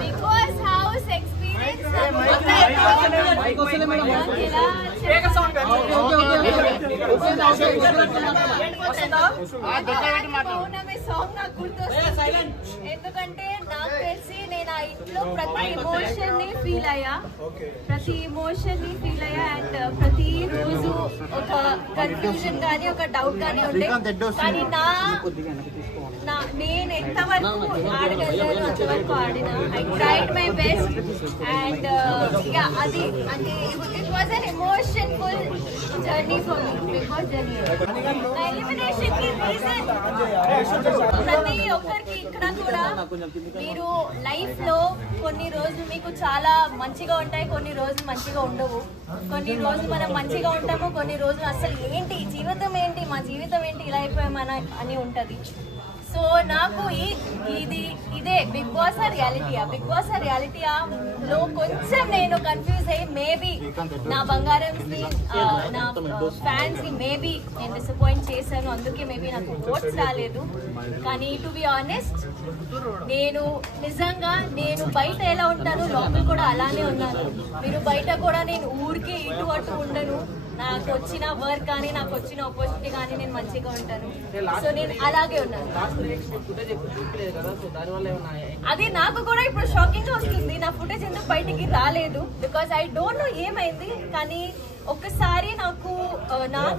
Because house experience song నాకు గుర్తొస్తుంది. ఎందుకంటే నాకు తెలిసి నేను ఆ ఇంట్లో ప్రతి ఎమోషన్ ని ఫీల్ అయ్యా అండ్ ప్రతి రోజు ఒక కన్ఫ్యూజన్ గానీ ఒక డౌట్ గానీ ఉండే. కానీ నేను ఎంతవరకు ఆడగలను అంతవరకు ఆడిన. I tried my best and అది అంటే it was an emotionful journey for me. Bigg Boss journey elimination కి రీజన్ ప్రతి ఒక్కరికి ఇక్కడ కూడా మీరు లైఫ్ లో కొన్ని రోజులు మీకు చాలా మంచిగా ఉంటాయి, కొన్ని రోజులు మంచిగా ఉండవు. కొన్ని రోజులు మనం మంచిగా ఉంటాము, కొన్ని రోజులు అసలు ఏంటి జీవితం ఏంటి మా జీవితం ఏంటి ఇలా అయిపోయామని అని ఉంటది. సో నాకు ఇదే బిగ్ బాస్ రియాలిటీయా లో కొంచెం నేను కన్ఫ్యూజ్ అయ్యి మేబీ నా బంగారం నా ఫ్యాన్స్ ని మేబీ నేను డిసప్పాయింట్ చేశాను, అందుకే మేబీ నాకు ఓట్స్ రాలేదు. కానీ టు బి ఆనెస్ట్ నేను నిజంగా నేను బయట ఎలా ఉంటాను లోపల కూడా అలానే ఉన్నాను. మీరు బయట కూడా నేను ఊరికి ఇటు అటు ఉండను. నాకు వచ్చిన వర్క్ కానీ నాకు వచ్చిన ఆపర్చునిటీ కానీ నేను మంచిగా ఉంటాను. సో నేను అలాగే ఉన్నాను. అది నాకు కూడా ఇప్పుడు షాకింగ్ గా వస్తుంది. నా ఫుటేజ్ ఎందుకు బయటికి రాలేదు బికాస్ ఐ డోంట్ నో ఏమైంది. కానీ ఒక్కసారి నాకు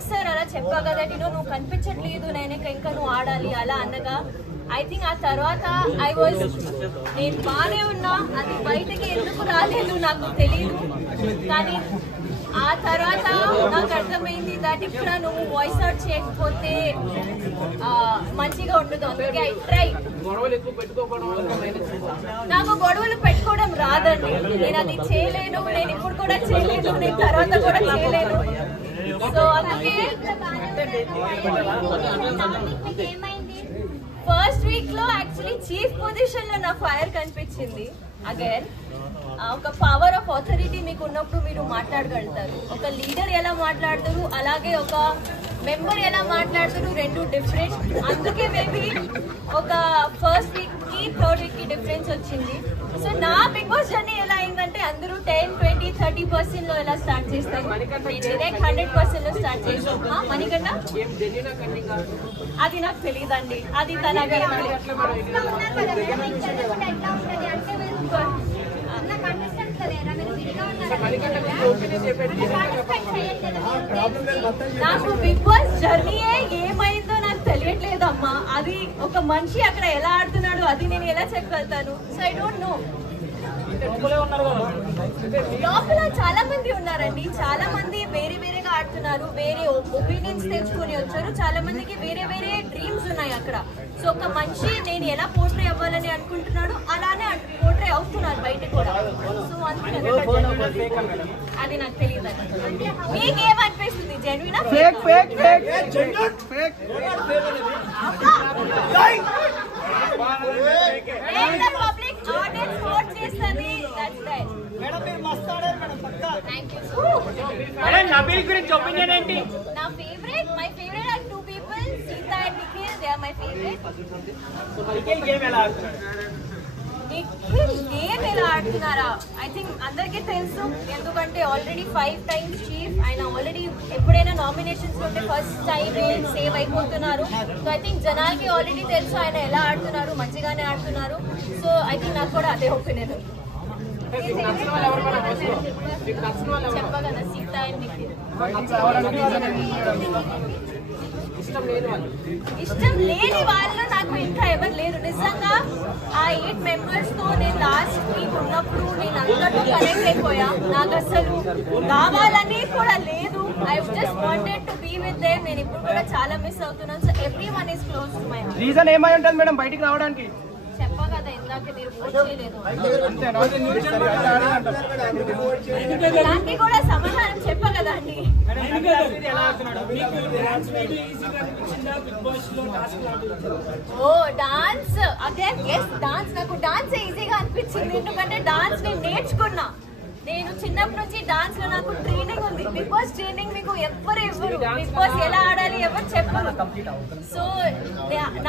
సార్ అలా చెప్పా కదా, నువ్వు కనిపించట్లేదు, నేను ఇంకా నువ్వు ఆడాలి అలా అనగా ఐ థింక్ ఆ తర్వాత నేను బాగానే ఉన్నా. అది బయటకి ఎందుకు రాలేదు నాకు తెలియదు. కానీ ఆ తర్వాత నాకు అర్థమైంది దట్ ఇప్పుడు నువ్వు వాయిస్ అవుట్ చేయకపోతే మంచిగా ఉండదు. అందుకే ఐ ట్రై. నాకు గొడవలు పెట్టుకోవడం రాదండి, నేను అది చేయలేను, నేను ఇప్పుడు కూడా చేయలేను, నేను తర్వాత కూడా చేయలేను. సో అందుకే ఫస్ట్ వీక్ లో యాక్చువల్లీ చీఫ్ పొజిషన్ లో నా ఫైర్ కనిపించింది. అగైన్ ఒక పవర్ ఆఫ్ అథారిటీ మీకు ఉన్నప్పుడు మీరు మాట్లాడగలుగుతారు. ఒక లీడర్ ఎలా మాట్లాడతారు అలాగే ఒక మెంబర్ ఎలా మాట్లాడతారు, రెండు డిఫరెంట్. అందుకే మేబీ ఒక ఫస్ట్ వీక్ కి థర్డ్ వీక్ కి డిఫరెన్స్ వచ్చింది. సో నా బిగ్ బాస్ జర్నీ ఎలా అయిందంటే అందరూ 10, 20, 30% లో ఎలా స్టార్ట్ చేస్తారు, డైరెక్ట్ 100% లో స్టార్ట్ చేస్తాం. మణికంఠ అది నాకు తెలియదండి, అది తనగా నాకు బిగ్ బాస్ జర్నీయే ఏమైందో నాకు తెలియట్లేదు అమ్మా. అది ఒక మనిషి అక్కడ ఎలా ఆడుతున్నాడు అది నేను ఎలా చెప్పగలుగుతాను. So I don't know. లోపల చాలా మంది ఉన్నారండి, చాలా మంది వేరే వేరేగా ఆడుతున్నారు, వేరే ఒపీనియన్స్ తెచ్చుకొని వచ్చారు. చాలా మందికి వేరే వేరే డ్రీమ్స్ ఉన్నాయి అక్కడ. సో ఒక మనిషి నేను ఎలా పోర్ట్రే అవ్వాలని అనుకుంటున్నాడు అలానే పోర్ట్రే అవుతున్నారు బయట కూడా. సో అది నాకు తెలియదు. మీకేమనిపిస్తుంది? జెన్యునా పబ్లిక్ ఆడియన్స్ ఓట్ చేస్తుంది. నా favourite my favourite are 2 people, Sita and Nikhil. They are my favourite. Nikhil game ఎలా ఆడుతున్నారా ఐ థింక్ అందరికీ తెలుసు. ఎందుకంటే ఆల్రెడీ 5 times చీఫ్. ఆయన ఆల్రెడీ ఎప్పుడైనా నామినేషన్స్ ఉంటే ఫస్ట్ టైం సేవ్ అయిపోతున్నారు. సో ఐ థింక్ జనాలకి ఆల్రెడీ తెలుసు ఆయన ఎలా ఆడుతున్నారు, మంచిగానే ఆడుతున్నారు. సో ఐ థింక్ నాకు కూడా అదే ఒపీనియన్. చెప్పా కదా సీత అండ్ నిఖిల్. ఇష్టం లేని వాళ్ళు నాకు ఇంకా ఎవరు లేరు నిజంగా. ఆ 8 members తో నేను లాస్ట్ వీక్ ఉన్నప్పుడు నేను అందరితో కనెక్ట్ అయిపోయా. నాకు అసలు కావాలని కూడా లేదు. I just wanted to be with them. నేను ఇప్పుడు కూడా చాలా మిస్ అవుతున్నాను. So everyone is close to my heart. Reason ఏమై ఉంటుంది మేడం బయటికి రావడానికి? చెప్పా కదా ఇందాక మీరు ఓట్ చేయలేదు. దానికి కూడా సమాధానం చెప్ప కదా అండి. ఓ డాన్స్ అగైన్ ఎస్ డాన్స్ నాకు డాన్స్ ఈజీగా అనిపించింది ఎందుకంటే డాన్స్ నేను నేర్చుకున్నా. నేను చిన్నప్పటి నుంచి డాన్స్ లో నాకు ట్రైనింగ్ ఉంది. బిగ్ బాస్ ట్రైనింగ్ మీకు ఎవ్వరు బిగ్ బాస్ ఎలా ఆడాలి ఎవరు చెప్పరు. సో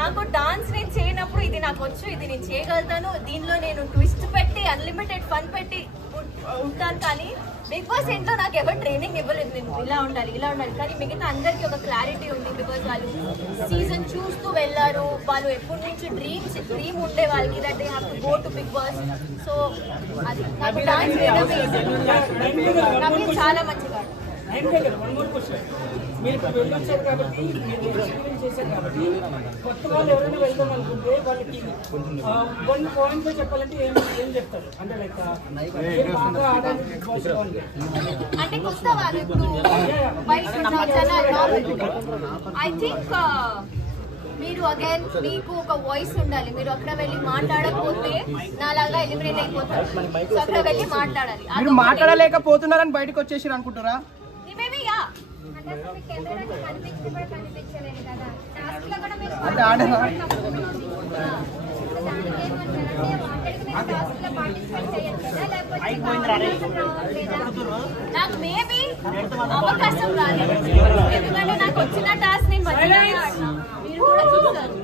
నాకు డాన్స్ నేను చేయనప్పుడు ఇది నాకు వచ్చు, ఇది నేను చేయగలుగుతాను, దీనిలో నేను ట్విస్ట్ పెట్టి అన్లిమిటెడ్ ఫన్ పెట్టి ఉంటాను. కానీ బిగ్ బాస్ ఏంటో నాకు ఎవరు ట్రైనింగ్ ఇవ్వలేదు. నేను ఇలా ఉండాలి కానీ మిగతా అందరికీ ఒక క్లారిటీ ఉంది. బికాజ్ వాళ్ళు సీజన్ చూస్తూ వెళ్ళారు. వాళ్ళు ఎప్పటి నుంచి డ్రీమ్ ఉండే వాళ్ళకి that they have to go to Bigg Boss. So అది నాకు డాన్స్ నాకు చాలా మంచిగా. మీరు ఇప్పుడు వెళ్ళొచ్చారు కాబట్టి మీరు ఎక్స్పీరియన్స్ చేశారు కాబట్టి కొత్త వాళ్ళు ఎవరైనా వెళ్దాం అనుకుంటే వాళ్ళకి 1 పాయింట్ లో చెప్పాలంటే ఏం చెప్తారు? అంటే లైక్ బాగా ఆడాలి అంటే కొత్త వాళ్ళు ఇప్పుడు ఐ థింక్ మీరు అగైన్ మీకు ఒక వాయిస్ ఉండాలి. మీరు అక్కడ వెళ్ళి మాట్లాడకపోతే నాలాగా ఎలిమినేట్ అయిపోతారు. సో అక్కడ వెళ్ళి మాట్లాడాలి. మీరు మాట్లాడలేకపోతున్నారని బయటకు వచ్చేసి అనుకుంటారా? నాకు మేబీ అవకాశం రాలేదు ఎందుకంటే నాకు వచ్చిన టాస్క్ నేను మంచిగానే ఆడినా. మీరు కూడా చూస్తారు.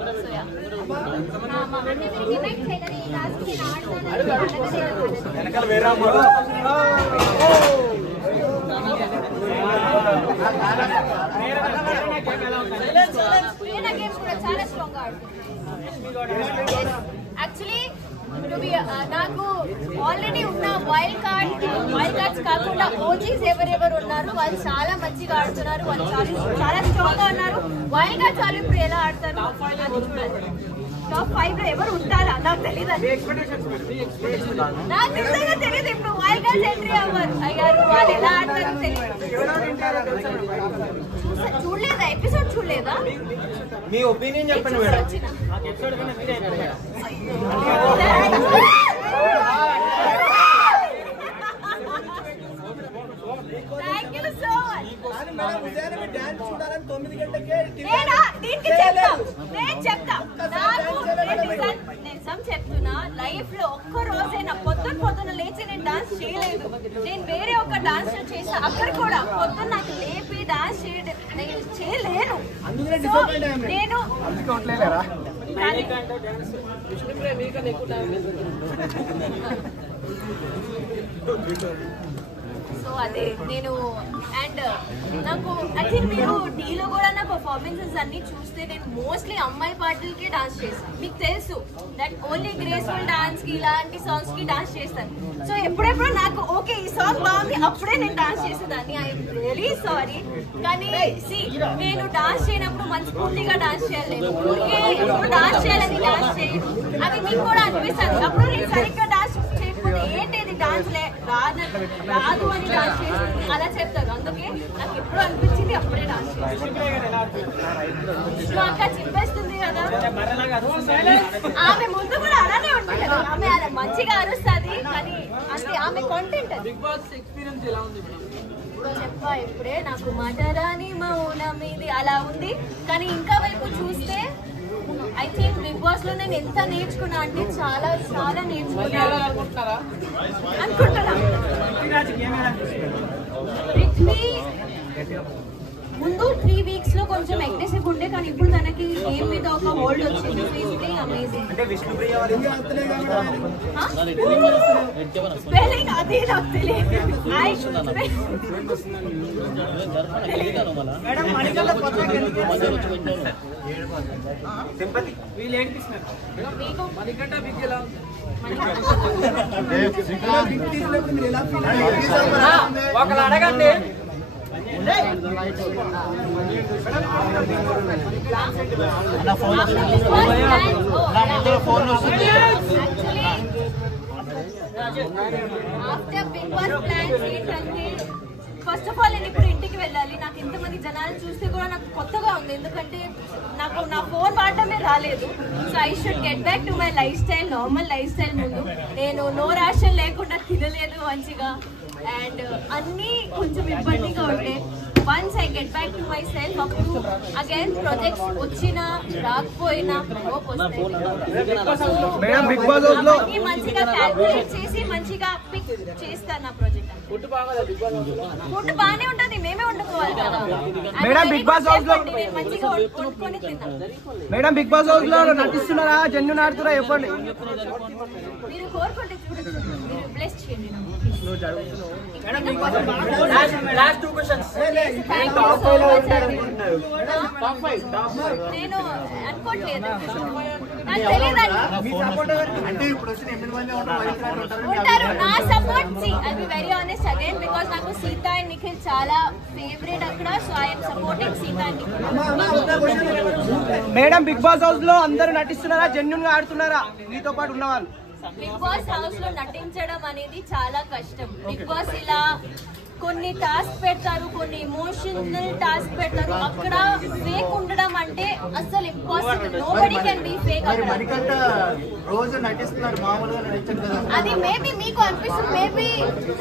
చాలా స్ట్రాంగ్ గా యాక్చువల్లీ నాకు ఆల్రెడీ ఉన్న వైల్డ్ కార్డ్స్ కాకుండా ఓజీస్ ఎవరెవరు ఉన్నారు వాళ్ళు చాలా మంచిగా ఆడుతున్నారు. వాళ్ళు చాలా స్ట్రాంగ్ గా ఉన్నారు. వైల్డ్ కార్డ్స్ వాళ్ళు ఇప్పుడు ఎలా ఆడతారు అది చూడాలి. టాప్ 5 లో ఎవరు ఉంటారా నాకు తెలియదు. నాకు నిజంగా తెలియదు. ఇప్పుడు వైల్డ్ కార్డ్స్ ఎంట్రీ అయ్యారు. వాళ్ళు ఎలా ఆడతారు తెలియదు. చూడలేదా ఎపిసోడ్? చూడలేదా? మీ ఒపీనియన్ చెప్పండి madam. Thank you so much. నేను చెప్తా నిజం చెప్తున్నా. లైఫ్ లో ఒక్క రోజైనా పొద్దున లేచి నేను డాన్స్ చేయలేదు. నేను వేరే ఒక డాన్స్ చేసా. అక్కడ కూడా పొద్దున్న నాకు లేపి డాన్స్ నేను చేయలేను. నేను సో అదే నేను అండ్ నాకు ఐ థింక్ మీరు డీలో కూడా నా పర్ఫార్మెన్సెస్ అన్ని చూస్తే నేను మోస్ట్లీ అమ్మాయి పాటలకి డాన్స్ చేస్తాను. మీకు తెలుసు దట్ ఓన్లీ గ్రేస్ఫుల్ డాన్స్ కి ఇలాంటి సాంగ్స్ కి డాన్స్ చేస్తాను. సో ఎప్పుడెప్పుడు నాకు ఓకే ఈ సాంగ్ బాగుంది అప్పుడే నేను డాన్స్ చేసేదాన్ని. I'm really sorry. కానీ నేను డాన్స్ చేయనప్పుడు మనస్ఫూర్తిగా డాన్స్ చేయాలి. ఊరికే ఎప్పుడు డాన్స్ చేయాలని డాన్స్ చేయాలి అది మీకు కూడా అనిపిస్తుంది. అప్పుడు నేను సరిగ్గా డాన్స్ చేయకపోతే ఏంటి డాన్స్ రాదు అని డాన్స్ చేస్తుంది అలా చెప్తారు. అందుకే నాకు ఎప్పుడు అనిపించింది అప్పుడే డాన్స్ చేస్తాను. అక్క చెప్పేస్తుంది కదా ఆమె ముందు కూడా అలానే ఉంటుంది కదా. ఆమె అలా మంచిగా అరుస్తుంది కానీ అంటే ఆమె కాంటెంట్ అది. చెప్పా ఇప్పుడే నాకు మాటరాని మౌనం ఇది అలా ఉంది. కానీ ఇంకా వైపు చూస్తే ఐ థింక్ బిగ్ బాస్ లో నేను ఎంత నేర్చుకున్నా అంటే చాలా చాలా నేర్చుకున్నా అనుకుంటున్నా. ముందు 3 weeks లో కొంచెం అగ్రెసివ్ ఉండే కానీ ఇప్పుడు తనకి గేమ్ మీద ఒక హోల్డ్ వచ్చింది. అమేజింగ్. స్పెల్లింగ్ అదే నాకు తెలియదు. ఒకరు అడగండి. ఆఫ్టర్ బిగ్ బాస్ ప్లాన్స్ ఏంటంటే ఫస్ట్ ఆఫ్ ఆల్ నేను ఇప్పుడు ఇంటికి వెళ్ళాలి, నాకు ఇంతమంది జనాలు చూస్తే కూడా నాకు కొత్తగా ఉంది, ఎందుకంటే నాకు నా ఫోన్ వాడటమే రాలేదు. So I should get back to my life style, normal life style. ముందు నేను నో రేషన్ లేకుండా తినలేదు మంచిగా, అండ్ అన్నీ కొంచెం ఇబ్బందిగా ఉండే. Once I get back to myself, అప్పుడు అగైన్ ప్రాజెక్ట్స్ వచ్చినా రాకపోయినా మంచిగా క్యాల్కులేట్ చేసి మంచిగా పిక్ చేస్తాను నా ప్రాజెక్ట్. ఫుడ్ బాగానే ఉంటుంది, మేమే వండుకోవాలి కదా. మేడం బిగ్ బాస్ హౌస్ లో మంచిగా వండుకొని తిన్నాం. మేడం బిగ్ బాస్ హౌస్ లో నటిస్తున్నారా, జెన్యున్ ఆడుతున్నారా చెప్పండి. మీరు కోరుకుంటే చూడొచ్చు, మీరు బ్లెస్ చేయండి. Last 2 questions. నేను అనుకోవట్లేదు, నాకు తెలియదండి ఉంటారు నా support. I be very honest again, because నాకు సీత అండ్ నిఖిల్ చాలా ఫేవరెట్ అక్కడ. So I'm supporting Sita and Nikhil. Madam Bigg Boss house లో అందరూ నటిస్తున్నారా, జెన్యున్ గా ఆడుతున్నారా మీతో పాటు ఉన్నవాళ్ళు? బిగ్ బాస్ హౌస్ లో నటించడం అనేది చాలా కష్టం. బిగ్ బాస్ ఇలా కొన్ని టాస్క్ పెడతారు, కొన్ని ఎమోషనల్ టాస్క్ పెడతారు. అక్కడ ఫేక్ ఉండడం అంటే అసలు impossible. Nobody can be fake. అది మేబీ మీకు అనిపిస్తుంది, మేబీ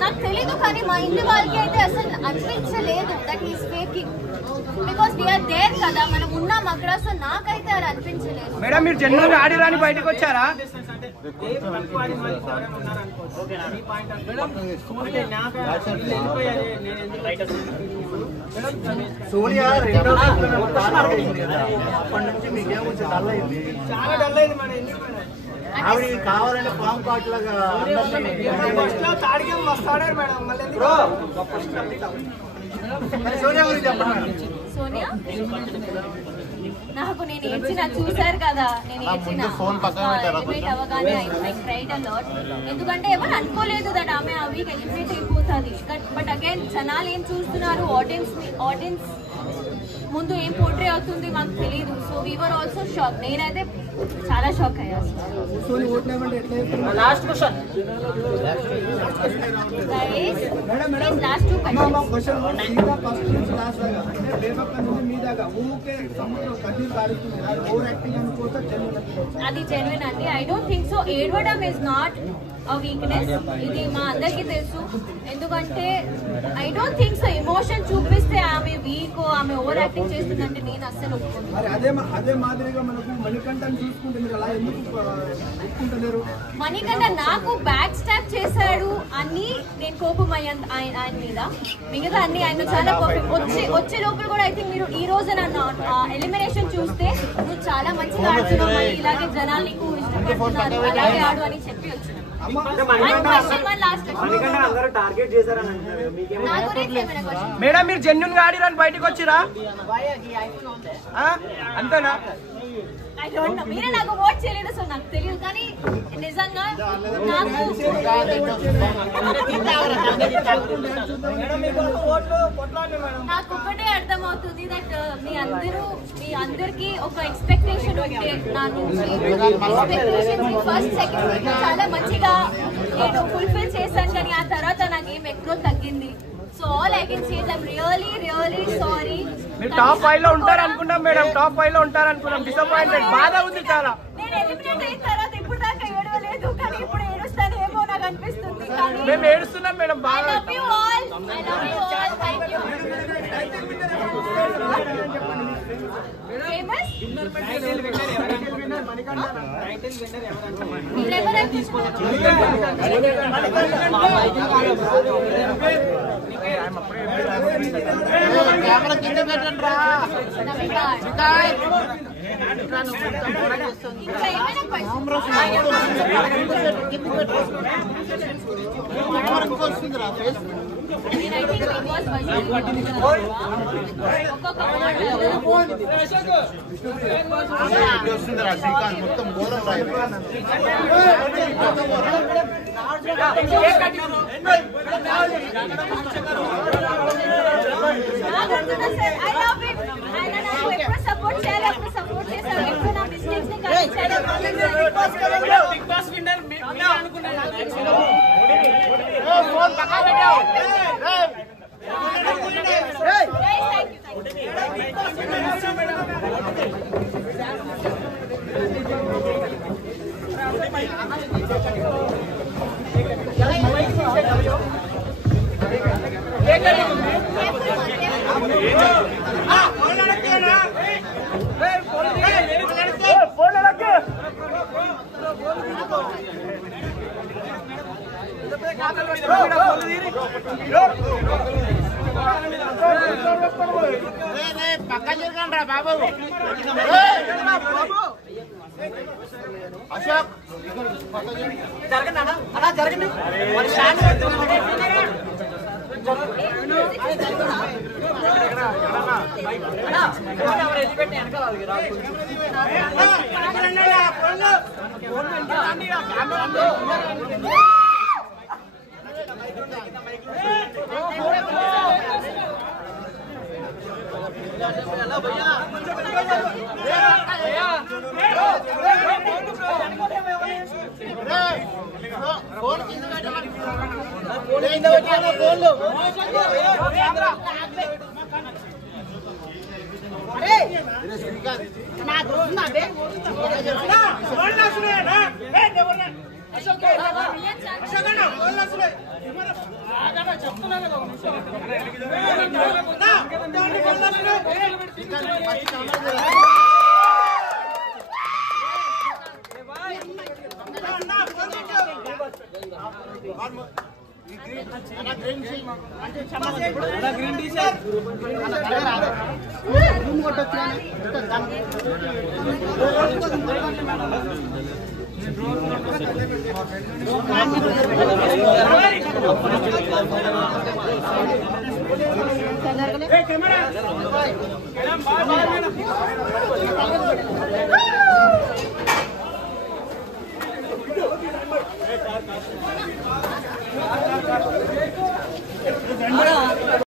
నాకు తెలీదు, కానీ మా ఇంటి వాళ్ళకి అయితే అసలు అనిపించలేదు that is faking. Because we are there కదా, మనం ఉన్నాం అక్కడ. సో నాకైతే అది అనిపించలేదు. మేడం మీరు జెన్యున్ గా ఆడిరాని బయటకు వచ్చారా? సోనియా రెండో అప్పటి నుంచి మీకేం కొంచెం డల్ అయింది, చాలా డల్ అయింది మేడం. ఆవిడ కావాలంటే ఫామ్ కార్డ్ లాగా తాడికేం వస్తాడారు మేడం. మళ్ళీ సోనియా గురించి చెప్పండి. సోనియా నాకు నేను ఏడ్చిన చూసారు కదా, నేను ఏడ్చిన ఎలిమినేట్ అవగానే ఐ క్రైడ్ అ లాట్. ఎందుకంటే ఎవరు అనుకోలేదు దట్ ఆమె ఆ వీక్ ఎలిమినేట్ అయిపోతుంది. బట్ అగైన్ జనాలు ఏం చూస్తున్నారు, ఆడియన్స్ ముందు ఏం పోర్ట్రే అవుతుంది మాకు తెలియదు. So we are also shock. నేనైతే చాలా షాక్ అయ్యాను. Last question. లాస్ట్ 2 అది జెన్యున్ అండి. I don't think so. ఏడవడం ఇస్ నాట్ అ వీక్నెస్, ఇది మా అందరికీ తెలుసు. ఎందుకంటే I don't think so emotion చూపిస్తే ఆమె వీక్, ఆమె ఓవర్ యాక్టింగ్ చేస్తుందంటే నేను అస్సలు ఒప్పుకోను. మణికంఠ నాకు బ్యాక్ స్టాప్ చేశాడు అని నేను కోపం అయ్యాను ఆయన మీద. మిగతా అన్ని ఆయన చాలా కోపం వచ్చే లోపల కూడా ఐ థింక్ మీరు ఈ రోజు నన్ను ఎలిమినేషన్ చూస్తే నువ్వు చాలా మంచిగా ఆడుతున్నావు, ఇలాగే జనాలు నీకు ఇష్టపడుతున్నారు, అలాగే ఆడు అని చెప్పి వచ్చిన. మేడం మీరు జెన్యున్ గా ఆడిరాని బయటకు వచ్చిరా? అంతేనా? మీరే నాకు ఓట్ చేయలేదు, సో నాకు తెలియదు. కానీ నిజంగా నాకు ఒకటే అర్థం అవుతుంది దట్ మీ అందరికి ఒక ఎక్స్పెక్టేషన్ ఉంటే నా నుంచి. ఎక్స్పెక్టేషన్ ఫస్ట్ సెకండ్ వీక్ చాలా మంచిగా నేను ఫుల్ఫిల్ చేశాను, కానీ ఆ తర్వాత నాకు ఏం ఎక్కువ తగ్గింది. So all I can say I am really sorry. మీరు టాప్ 5 లో ఉంటారు అనుకున్నాం మేడం, టాప్ 5 లో ఉంటారు అనుకున్నాం. డిసప్పాయింటెడ్, బాధ ఉంది చాలా. నేను ఎలిమినేట్ అయిన తర్వాత ఇప్పుడు దాకా ఏడవలేదు, కానీ ఇప్పుడు ఏడుస్తాను ఏమో నాకు అనిపిస్తుంది. మేము ఏడుస్తున్నాం మేడం బాగా. I love you all. Thank you. Famous? మీరెవరైనా కెమెరా కింద పెట్టండి రా. ఇంకా ఏమైనా వస్తుందిరా శ్రీకాంత్ మొత్తం ఘోరం సపోర్ట్ చేయాలి, అప్పుడు సపోర్ట్ చేశారు. ఎప్పుడు నా మిస్టేక్స్ ని కరెక్ట్ చేయడం బిగ్ బాస్ విన్నర్ అనుకున్నాను. పక్క జరగండి రా బాబు. అశోక్ జరగండి అలా జరగండి ఫోన్ కింద పెట్టమని గ్రీన్ టీ షర్ట్